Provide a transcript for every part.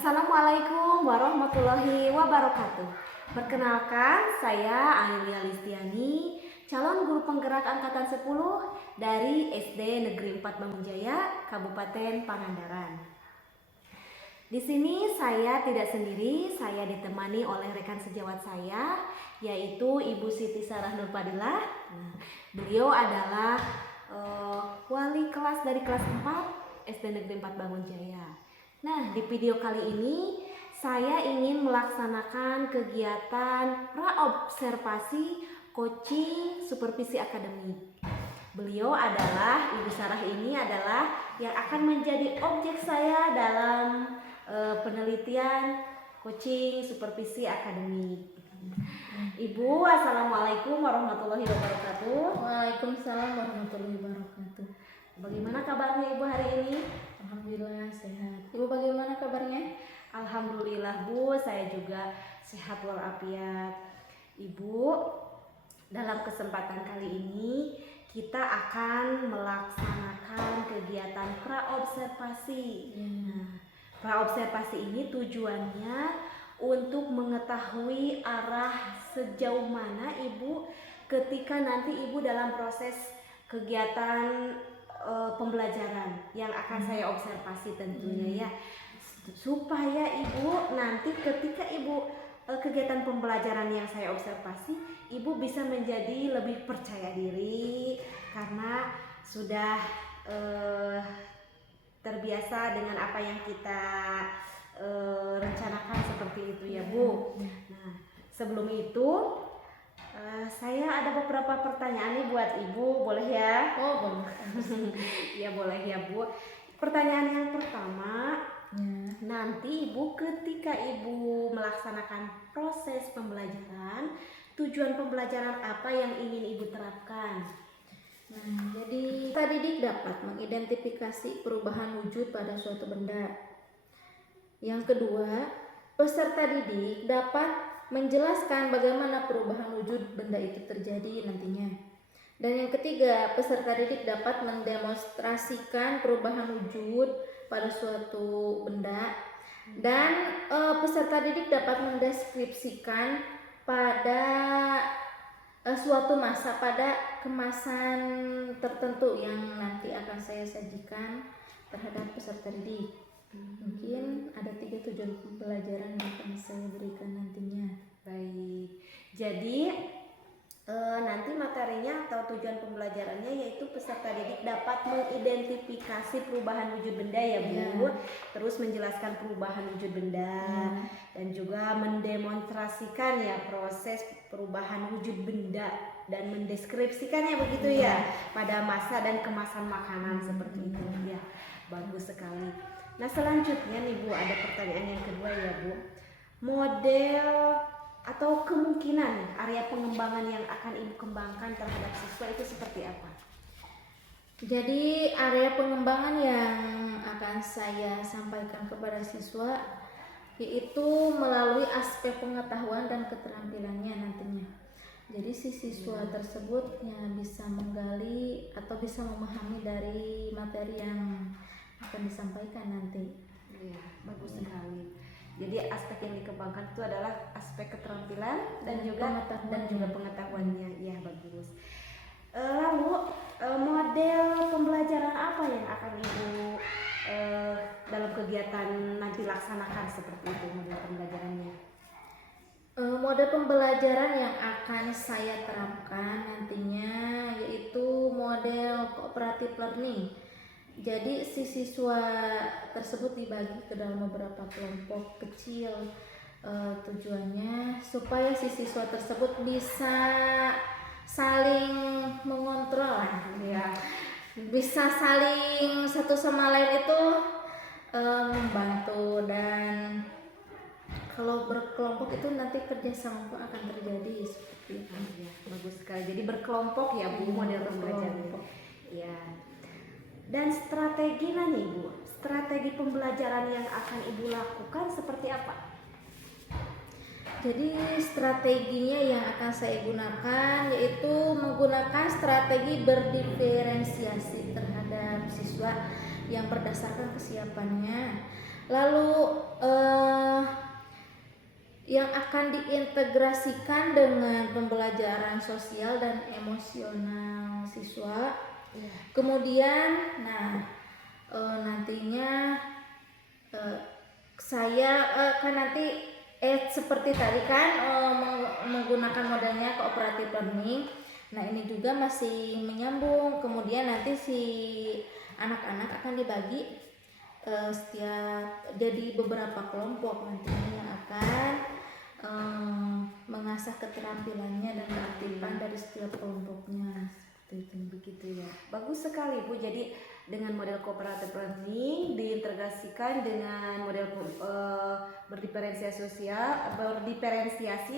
Assalamualaikum warahmatullahi wabarakatuh. Perkenalkan, saya Amelia Listiani, calon guru penggerak angkatan 10 dari SD Negeri 4 Bangunjaya, Kabupaten Pangandaran. Di sini saya tidak sendiri, saya ditemani oleh rekan sejawat saya, yaitu Ibu Siti Sarah Nurfadilah. Beliau adalah wali kelas dari kelas 4 SD Negeri 4 Bangunjaya. Nah, di video kali ini saya ingin melaksanakan kegiatan praobservasi coaching supervisi akademik. Beliau adalah, Ibu Sarah ini adalah yang akan menjadi objek saya dalam penelitian coaching supervisi akademik. Ibu, Assalamualaikum warahmatullahi wabarakatuh. Waalaikumsalam warahmatullahi wabarakatuh. Bagaimana kabarnya Ibu hari ini? Alhamdulillah sehat. Ibu bagaimana kabarnya? Alhamdulillah Bu, saya juga sehat walafiat. Ibu, dalam kesempatan kali ini kita akan melaksanakan kegiatan praobservasi. Nah, praobservasi ini tujuannya untuk mengetahui arah sejauh mana Ibu ketika nanti Ibu dalam proses kegiatan pembelajaran yang akan saya observasi tentunya ya, supaya Ibu nanti ketika Ibu kegiatan pembelajaran yang saya observasi, Ibu bisa menjadi lebih percaya diri karena sudah terbiasa dengan apa yang kita rencanakan seperti itu ya Bu. Nah, sebelum itu saya ada beberapa pertanyaan nih buat Ibu, boleh ya? Oh boleh. Ya boleh ya Bu. Pertanyaan yang pertama, nanti Ibu ketika Ibu melaksanakan proses pembelajaran, tujuan pembelajaran apa yang ingin Ibu terapkan? Nah, jadi peserta didik dapat mengidentifikasi perubahan wujud pada suatu benda. Yang kedua, peserta didik dapat menjelaskan bagaimana perubahan wujud benda itu terjadi nantinya. Dan yang ketiga, peserta didik dapat mendemonstrasikan perubahan wujud pada suatu benda. Dan peserta didik dapat mendeskripsikan pada suatu masa, pada kemasan tertentu yang nanti akan saya sajikan terhadap peserta didik. Mungkin ada 3 tujuan pembelajaran yang akan saya berikan nantinya. Baik, jadi nanti materinya atau tujuan pembelajarannya yaitu peserta didik dapat mengidentifikasi perubahan wujud benda ya Bu, terus menjelaskan perubahan wujud benda dan juga mendemonstrasikan ya proses perubahan wujud benda dan mendeskripsikannya begitu ya pada masa dan kemasan makanan seperti itu ya. Bagus sekali. Nah, selanjutnya nih Bu, ada pertanyaan yang kedua ya Bu. Model atau kemungkinan area pengembangan yang akan Ibu kembangkan terhadap siswa itu seperti apa? Jadi area pengembangan yang akan saya sampaikan kepada siswa yaitu melalui aspek pengetahuan dan keterampilannya nantinya. Jadi si siswa tersebut yang bisa menggali atau bisa memahami dari materi yang akan disampaikan nanti. Iya, bagus sekali. Jadi aspek yang dikembangkan itu adalah aspek keterampilan dan juga pengetahuannya. Iya, bagus. Lalu model pembelajaran apa yang akan Ibu dalam kegiatan nanti laksanakan seperti itu model pembelajarannya? Model pembelajaran yang akan saya terapkan nantinya yaitu model cooperative learning. Jadi si siswa tersebut dibagi ke dalam beberapa kelompok kecil. Tujuannya supaya si siswa tersebut bisa saling mengontrol ya, bisa saling satu sama lain itu membantu, dan kalau berkelompok itu nanti kerjasama pun akan terjadi seperti itu. Ya, bagus sekali. Jadi berkelompok ya Bu, model pembelajarannya. Ya. Dan strateginya nih Bu, strategi pembelajaran yang akan Ibu lakukan seperti apa? Jadi strateginya yang akan saya gunakan yaitu menggunakan strategi berdiferensiasi terhadap siswa yang berdasarkan kesiapannya. Lalu yang akan diintegrasikan dengan pembelajaran sosial dan emosional siswa. Kemudian, nantinya saya kan nanti seperti tadi kan menggunakan modelnya cooperative learning. Nah, ini juga masih menyambung. Kemudian nanti si anak-anak akan dibagi setiap jadi beberapa kelompok nantinya yang akan mengasah keterampilannya dan keaktifan dari setiap kelompoknya. Seperti itu. Begitu ya. Bagus sekali Bu. Jadi dengan model cooperative learning diintegrasikan dengan model berdiferensiasi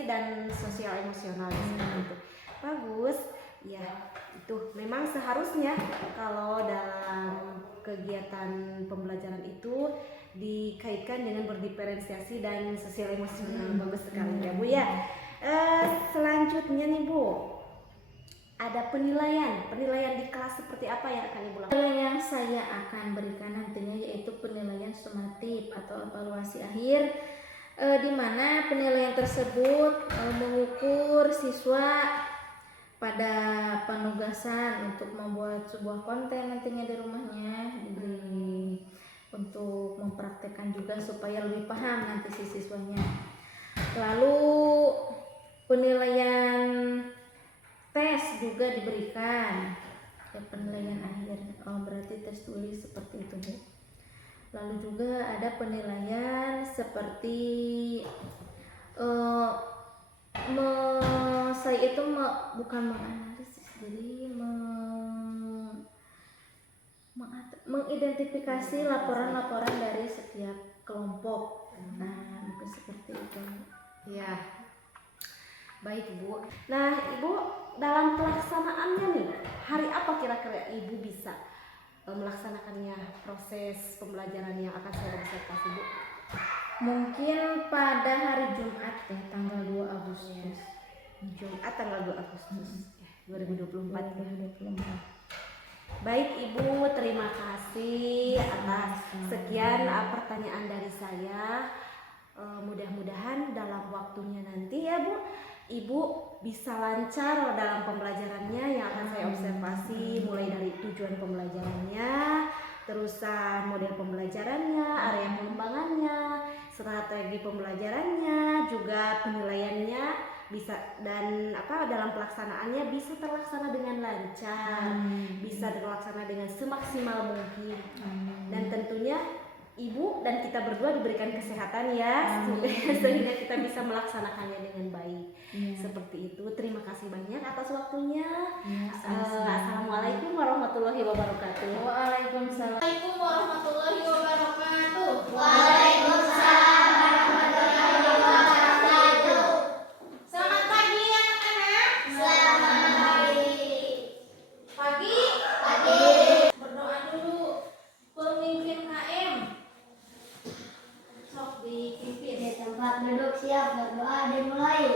dan sosial emosional seperti itu. Bagus. Ya, itu memang seharusnya kalau dalam kegiatan pembelajaran itu dikaitkan dengan berdiferensiasi dan sosial emosional. Bagus sekali ya Bu ya. Selanjutnya nih Bu, ada penilaian di kelas seperti apa yang akan Ibu lakukan? Penilaian yang saya akan berikan nantinya yaitu penilaian sumatif atau evaluasi akhir, di mana penilaian tersebut mengukur siswa pada penugasan untuk membuat sebuah konten nantinya di rumahnya, untuk mempraktekkan juga supaya lebih paham nanti si siswanya. Lalu penilaian tes juga diberikan ya, penilaian akhir berarti tes tulis seperti itu Bu. Lalu juga ada penilaian seperti saya itu bukan menganalisis, jadi mengidentifikasi laporan-laporan dari setiap kelompok. Nah, mungkin seperti itu. Ya, baik Bu. Nah Ibu, dalam pelaksanaannya nih, hari apa kira-kira Ibu bisa melaksanakannya, proses pembelajaran yang akan saya observasi Bu? Mungkin pada hari Jumat ya, tanggal 2 Agustus. Jumat tanggal 2 Agustus 2024 ya. 2024. Baik Ibu, terima kasih atas sekian pertanyaan dari saya. Mudah-mudahan dalam waktunya nanti ya Bu, Ibu bisa lancar dalam pembelajarannya yang akan saya observasi, mulai dari tujuan pembelajarannya, terusan model pembelajarannya, area pengembangannya, strategi pembelajarannya, juga penilaiannya bisa, dan dalam pelaksanaannya bisa terlaksana dengan lancar, bisa terlaksana dengan semaksimal mungkin. Dan tentunya Ibu dan kita berdua diberikan kesehatan ya, sehingga kita bisa melaksanakannya dengan baik. Seperti itu. Terima kasih banyak atas waktunya. Assalamualaikum warahmatullahi wabarakatuh. Waalaikumsalam. Assalamualaikum warahmatullahi wabarakatuh. Waalaikumsalam warahmatullahi wabarakatuh. Selamat pagi anak-anak. Selamat pagi. Pagi. Pagi. Berdoa dulu. Pemimpin KM. Sok dipimpin. Di tempat duduk siap berdoa dimulai.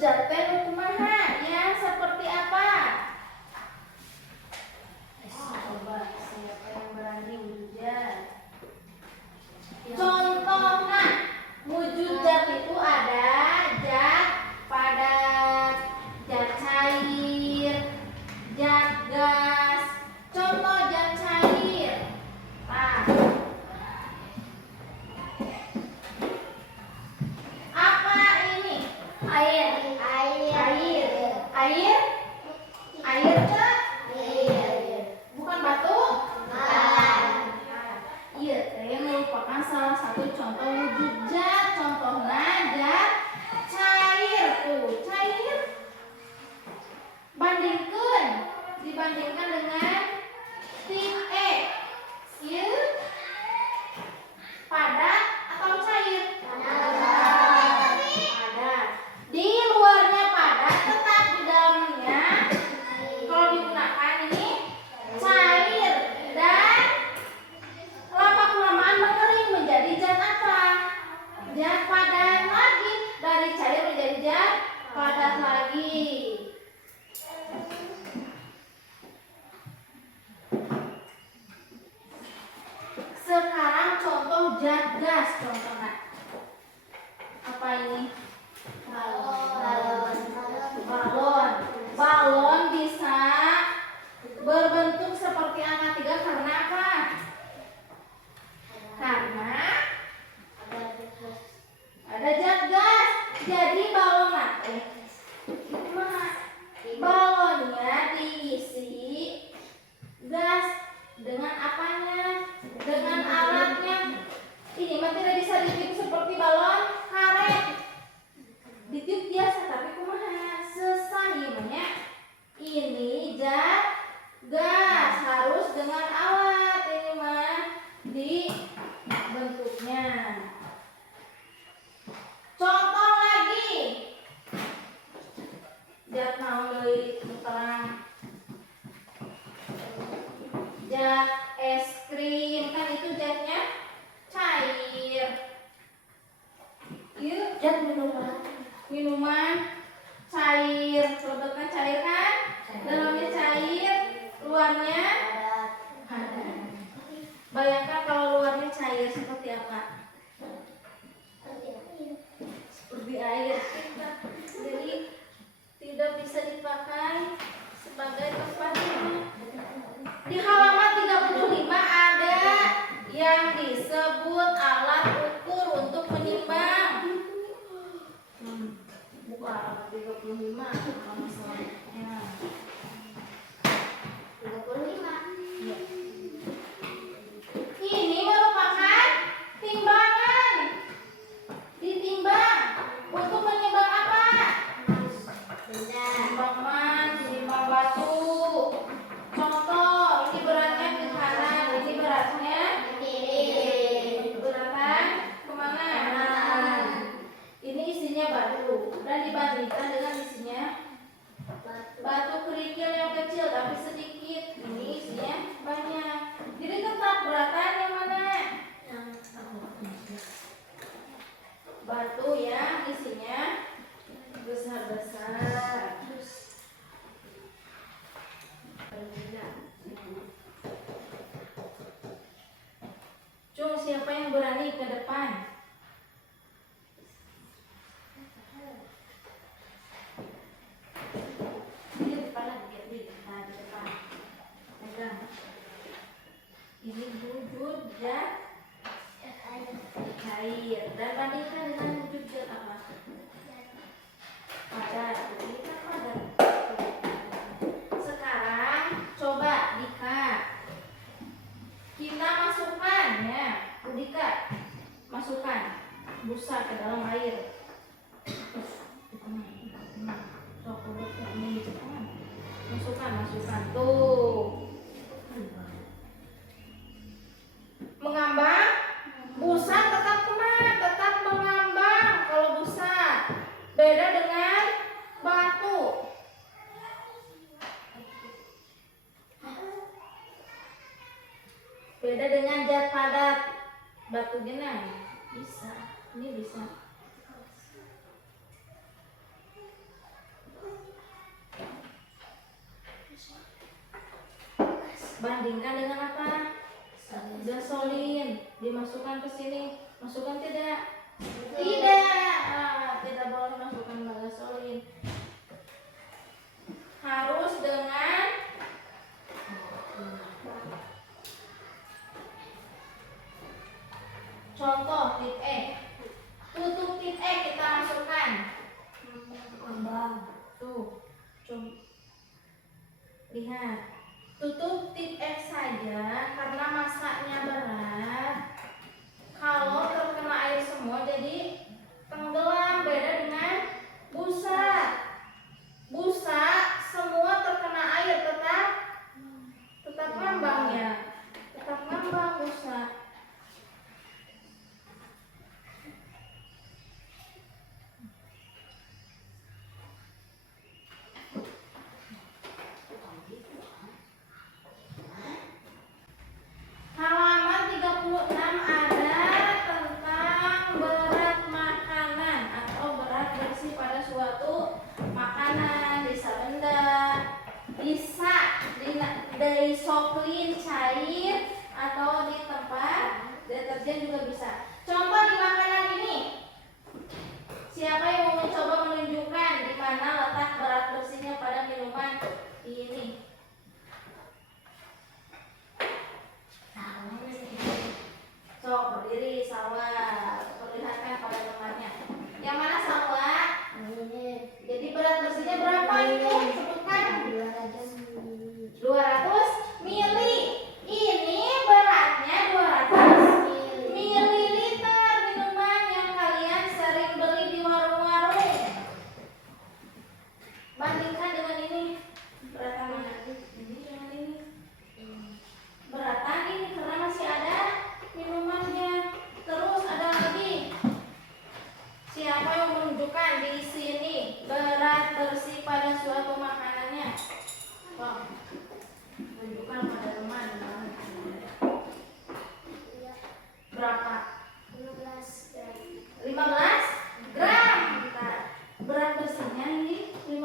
zat teh nu kumaha? Yang seperti apa? Coba siapa yang berani wujud zat? Contohnya wujud zat itu ada zat padat, zat cair, zat gas. Contoh zat cair. Nah, apa ini? Air. Air? Air ke? Air. Bukan batu? Bukan. Iya, teh merupakan salah satu contoh wujud zat. Contohnya zat cair tuh. Cair dibandingkan dengan tip E. Ieu padat atau cair? Padat. Di luarnya padat, tetap di dalamnya kalau digunakan ini cair dan lama kelamaan mengering menjadi zat apa? Zat padat lagi. Dari cair menjadi zat padat lagi. Sekarang contoh zat gas. Contohnya apa ini? Balon bisa berbentuk seperti angka 3 karena apa? Karena ada zat gas. Jadi balonnya diisi gas dengan apanya? Dengan alatnya. Ini mah tidak bisa ditiup seperti balon karet. Ditiup biasa tapi kumaha? Sesahimanya ini zat gas harus dengan alat ini mah dibentuknya. Contoh lagi. Zat naon deui nu terang? Zat es krim kan itu zatnya cair. Ieu Zat minuman. cair, produknya cair kan? Dalamnya cair, luarnya padat. Bayangkan kalau luarnya cair seperti apa? Seperti air. Jadi tidak bisa dipakai sebagai tempat tidur. Di halaman 35 ada yang disebut alat ukur untuk menimbang. Bukan halaman 35 masalahnya. 35. Ini merupakan timbangan. Ditimbang untuk menimbang apa? Timbang emas, timbang batu. Contoh, ini beratnya ke kanan, ini beratnya beratan kemana? Ini isinya batu dan dibandingkan dengan isinya batu kerikil yang kecil tapi sedikit. Ini isinya banyak. Jadi tetap beratan yang mana? Batu yang isinya besar-besar. Cung, siapa yang berani ke depan? Di depan lagi, di depan. Pegang. Ini wujud zat cair dan bandingkan dengan wujud zat apa? Padat. Ini kan padat. Sekarang coba Dika, kita masukkan ya, Dika masukkan busa ke dalam air. Masukkan tuh. Mengambang, busa tetap kemana? Tetap mengambang kalau busa. Beda dengan batu. Beda dengan zat padat. Batu genang bisa, ini bisa. Bandingkan dengan apa? Gasolin. Dimasukkan ke sini. Masukkan tidak? Tidak. Tidak boleh masukkan gasolin. Harus dengan contoh tip E. Tutup tip E kita masukkan. Tuh. Lihat. Tutup tip F saja karena masaknya berat. Kalau terkena air semua jadi tenggelam. Beda dengan busa. Busa semua terkena air tetap ngambang ya. Tetap ngambang busa. Halaman 36 ada tentang berat makanan atau berat bersih pada suatu makanan. Bisa benda, bisa disoklin cair atau di tempat deterjen juga bisa. Contoh di makanan ini. Siapa yang mau mencoba menunjukkan di mana letak berat bersihnya pada minuman ini? Sok berdiri Salwa, perlihatkan pada temannya. Yang mana Salwa? Jadi berat bersihnya berapa itu? Sebutkan. 200 mili. Ini beratnya 200 mililiter minuman yang kalian sering beli di warung-warung. Bandingkan dengan ini. Beratan mana? Ini dengan ini. Beratan ini karena masih ada minumannya. Terus ada lagi. Siapa yang menunjukkan di sini berat bersih pada suatu makanannya? Wah, tunjukkan pada teman. Berapa? 15 gram. Berat bersihnya ini 15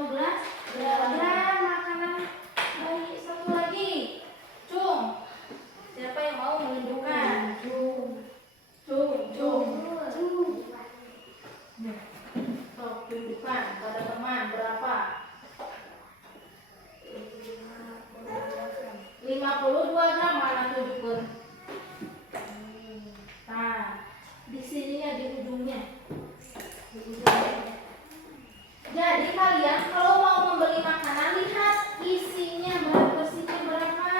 gram makanan bayi. Satu lagi. Cung. Siapa yang mau menunjukkan? Cung. Sok tunjukkan pada teman berapa? 52 gram. Mana tunjukkan? Nah, di sininya di ujungnya. Jadi kalian kalau mau membeli makanan lihat isinya berat bersihnya berapa.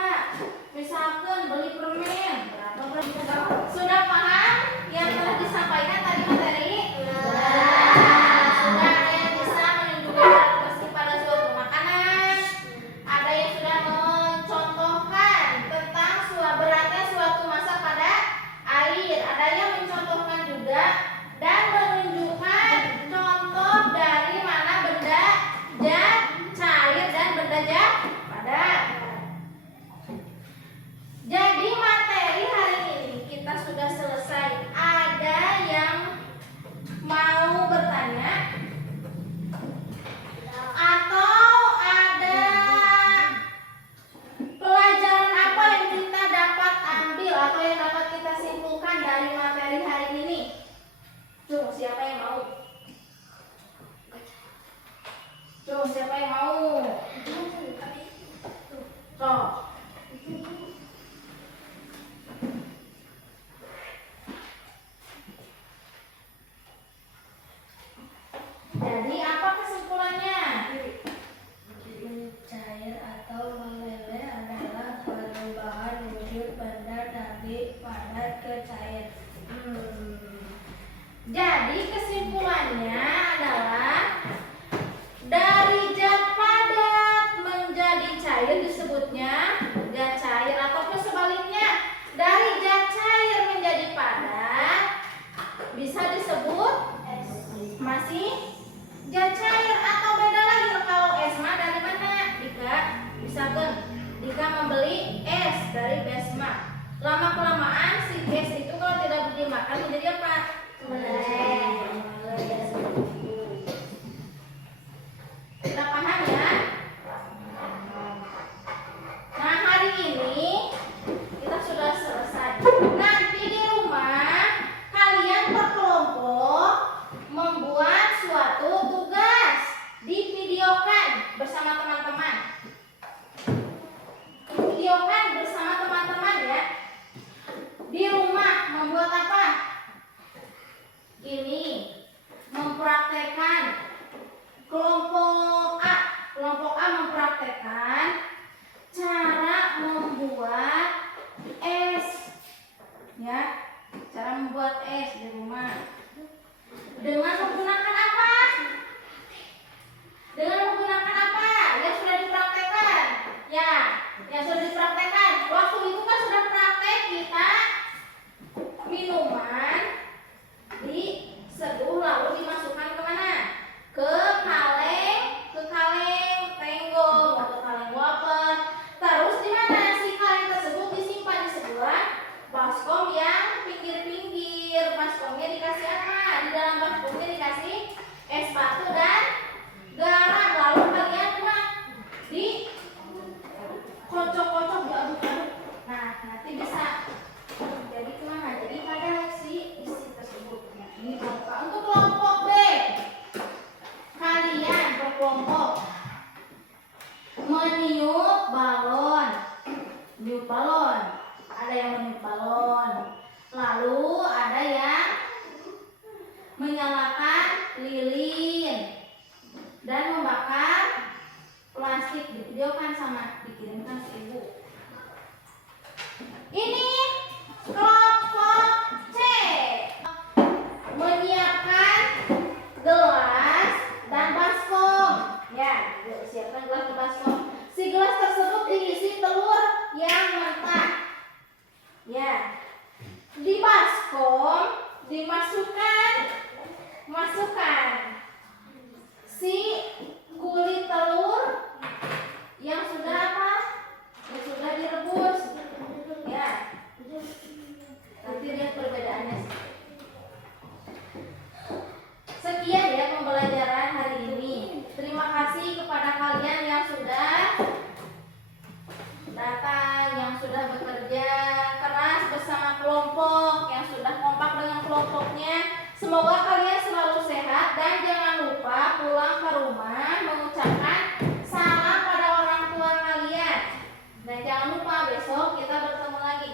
Misalkan beli permen berapa? Sudah paham yang telah disampaikan tadi materi? Sudah ada yang bisa menunjukkan berat bersih pada suatu makanan? Ada yang sudah mencontohkan tentang beratnya suatu massa pada air? Ada yang mencontohkan juga dan menunjukkan contoh dari mana benda zat cair dan benda zat padat. Jadi materi hari ini kita sudah selesai. Ada yang mau bertanya? Atau ada pelajaran apa yang kita dapat ambil atau yang dapat kita simpulkan dari materi hari ini? Cung, siapa yang mau? Cung, siapa yang mau? Sok. Jadi apa kesimpulannya? Cair atau meleleh adalah perubahan wujud benda dari padat ke cair. Jadi kesimpulannya adalah dari zat padat menjadi cair disebutnya zat cair, ataupun sebaliknya dari zat cair menjadi padat bisa disebut masih zat cair. Atau beda lagi kalau es mah dari mana? Misalkan Dika membeli es dari Besma. Lama kelamaan si es itu kalau tidak dimakan menjadi apa? Sudah paham ya? Nah hari ini membuat apa? Ini mempraktekkan kelompok A. Kelompok A mempraktekkan cara membuat es. Ya, cara membuat es di rumah. Dengan menggunakan apa? Dengan menggunakan apa? Yang sudah dipraktekkan. Ya, yang sudah dipraktekkan. Waktu itu kan sudah praktek kita minuman diseduh lalu dimasukkan ke mana? Ke kaleng tenggong atau kaleng wafer. Terus di mana si kaleng tersebut disimpan di sebelah baskom yang pinggir-pinggir. Baskomnya dikasih apa? Di dalam baskomnya dikasih es batu dan garam. Lalu kalian buat di kocok-kocok, diaduk-aduk. Nah, nanti bisa jadi kemana? Jadi pada si isi tersebut. Nah, ini untuk kelompok B. Kalian berkelompok meniup balon. Niup balon. Ada yang meniup balon. Lalu ada yang menyalakan lilin dan membakar plastik. Divideokan sama dikirimkan ke ibu. Ini kelompok C menyiapkan gelas dan baskom. Ya, siapkan gelas dan baskom. Si gelas tersebut diisi telur yang mentah. Ya, di baskom masukkan si kulit telur yang sudah apa? Yang sudah direbus. Ya. Nanti lihat perbedaannya. Sekian ya pembelajaran hari ini. Terima kasih kepada kalian yang sudah datang, yang sudah bekerja keras bersama kelompok, yang sudah kompak dengan kelompoknya. Semoga kalian selalu sehat dan jangan lupa pulang ke rumah mengucapkan salam pada orang tua kalian. Dan jangan lupa besok kita bertemu lagi.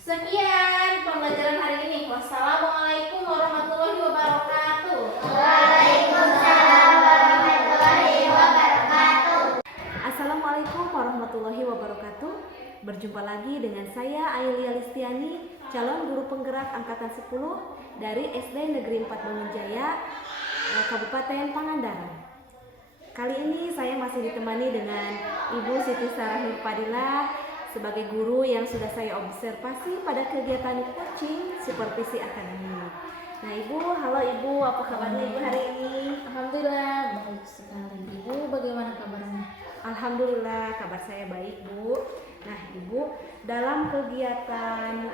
Sekian pembelajaran hari ini. Wassalamualaikum warahmatullahi wabarakatuh. Waalaikumsalam warahmatullahi wabarakatuh. Assalamualaikum warahmatullahi wabarakatuh. Berjumpa lagi dengan saya Ailia Listiani, calon guru penggerak angkatan 10 dari SD Negeri 4 Bangunjaya, Kabupaten Pangandaran. Kali ini saya masih ditemani dengan Ibu Siti Sarah Nur Fadilah sebagai guru yang sudah saya observasi pada kegiatan coaching Supervisi Akademi. Nah Ibu, halo Ibu, apa kabarnya Ibu hari ini? Alhamdulillah baik sekali. Ibu bagaimana kabarnya? Alhamdulillah kabar saya baik Bu. Nah Ibu, dalam kegiatan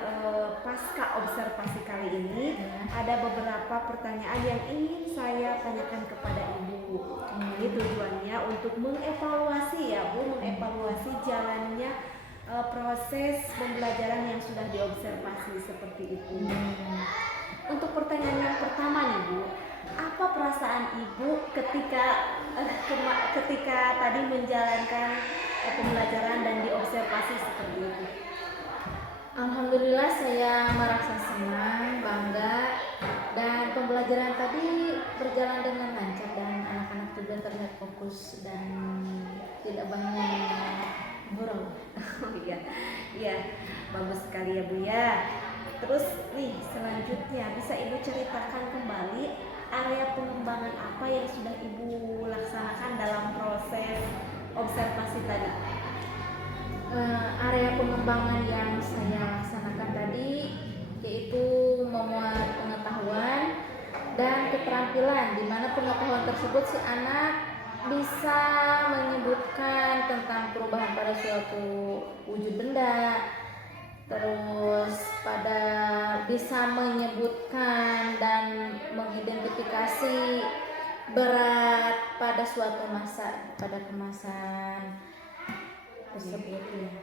pasca observasi kali ini ada beberapa pertanyaan yang ingin saya tanyakan kepada Ibu. Ini tujuannya untuk mengevaluasi ya Bu, mengevaluasi jalannya proses pembelajaran yang sudah diobservasi seperti itu. Untuk pertanyaan yang pertama nih Bu, apa perasaan Ibu ketika tadi menjalankan pembelajaran dan diobservasi seperti itu? Alhamdulillah saya merasa senang, bangga, dan pembelajaran tadi berjalan dengan lancar dan anak-anak juga terlihat fokus dan tidak banyak buruk. Oh iya, bagus sekali ya Bu ya. Terus nih selanjutnya bisa Ibu ceritakan kembali area pengembangan apa yang sudah Ibu laksanakan dalam proses observasi tadi? Area pengembangan yang saya laksanakan tadi yaitu memuat pengetahuan dan keterampilan, di mana pengetahuan tersebut si anak bisa menyebutkan tentang perubahan pada suatu wujud benda, terus pada bisa menyebutkan dan mengidentifikasi berat pada suatu masa, pada kemasan tersebut ya.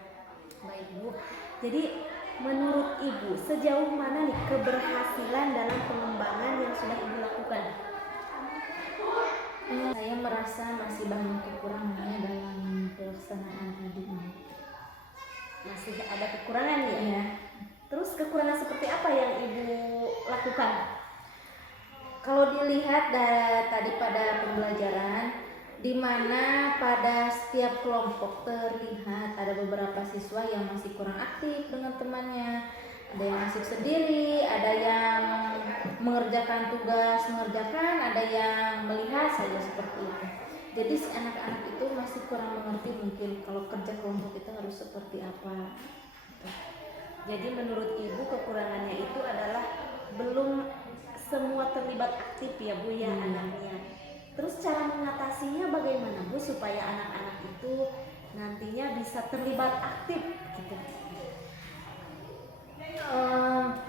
Baik Bu. Jadi menurut Ibu sejauh mana nih keberhasilan dalam pengembangan yang sudah Ibu lakukan? Saya merasa masih banyak kekurangannya dalam pelaksanaan tadi. Masih ada kekurangan ya? Iya. Terus kekurangan seperti apa yang Ibu lakukan? Kalau dilihat tadi pada pembelajaran, di mana pada setiap kelompok terlihat ada beberapa siswa yang masih kurang aktif dengan temannya, ada yang asik sendiri, ada yang mengerjakan tugas ada yang melihat saja seperti itu. Jadi si anak-anak itu masih kurang mengerti mungkin kalau kerja kelompok itu harus seperti apa. Jadi menurut Ibu kekurangannya itu adalah belum semua terlibat aktif ya Bu ya anaknya. Terus cara mengatasinya bagaimana Bu supaya anak-anak itu nantinya bisa terlibat aktif gitu?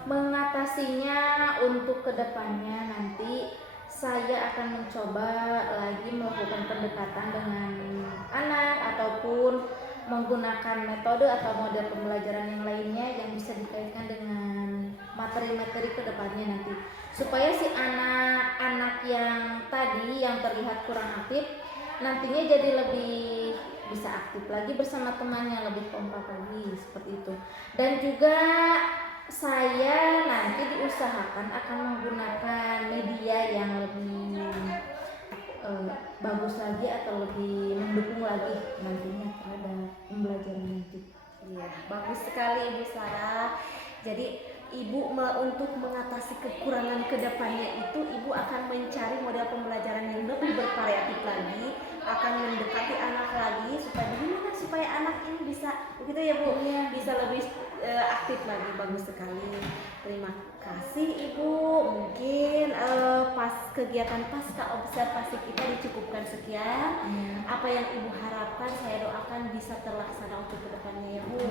Mengatasinya untuk kedepannya nanti saya akan mencoba lagi melakukan pendekatan dengan anak ataupun menggunakan metode atau model pembelajaran yang lainnya yang bisa dikaitkan dengan materi-materi kedepannya nanti, supaya si anak-anak yang tadi yang terlihat kurang aktif nantinya jadi lebih bisa aktif lagi bersama temannya, lebih kompak lagi seperti itu. Dan juga saya nanti diusahakan akan menggunakan media yang lebih bagus lagi atau lebih mendukung lagi nantinya terhadap pembelajaran nanti. Iya, bagus sekali Ibu Sarah. Jadi Ibu untuk mengatasi kekurangan kedepannya itu Ibu akan mencari model pembelajaran yang lebih bervariatif lagi, akan mendekati anak lagi supaya bagaimana supaya anak ini bisa begitu ya Bu, bisa lebih aktif lagi. Bagus sekali. Terima kasih Ibu. Mungkin pas kegiatan pasca observasi kita dicukupkan sekian. Apa yang Ibu harapkan saya doakan bisa terlaksana untuk kedepannya ya Bu.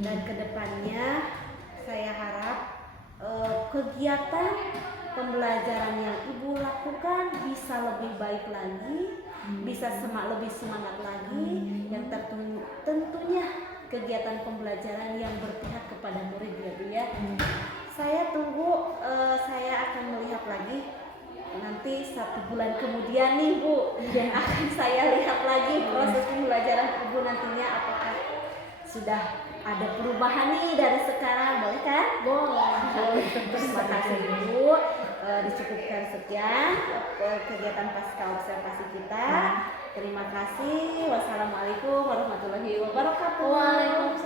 Dan kedepannya saya harap kegiatan pembelajaran yang Ibu lakukan bisa lebih baik lagi, bisa lebih semangat lagi, dan tentunya kegiatan pembelajaran yang berpihak kepada murid ya Bu ya. Saya tunggu, saya akan melihat lagi nanti 1 bulan kemudian nih Bu, yang akan saya lihat lagi proses pembelajaran Ibu nantinya apakah sudah ada perubahan nih dari sekarang, boleh kan? Boleh. Terima kasih Ibu. Dicukupkan sekian kegiatan pasca observasi kita. Terima kasih. Wassalamualaikum warahmatullahi wabarakatuh. Waalaikumsalam.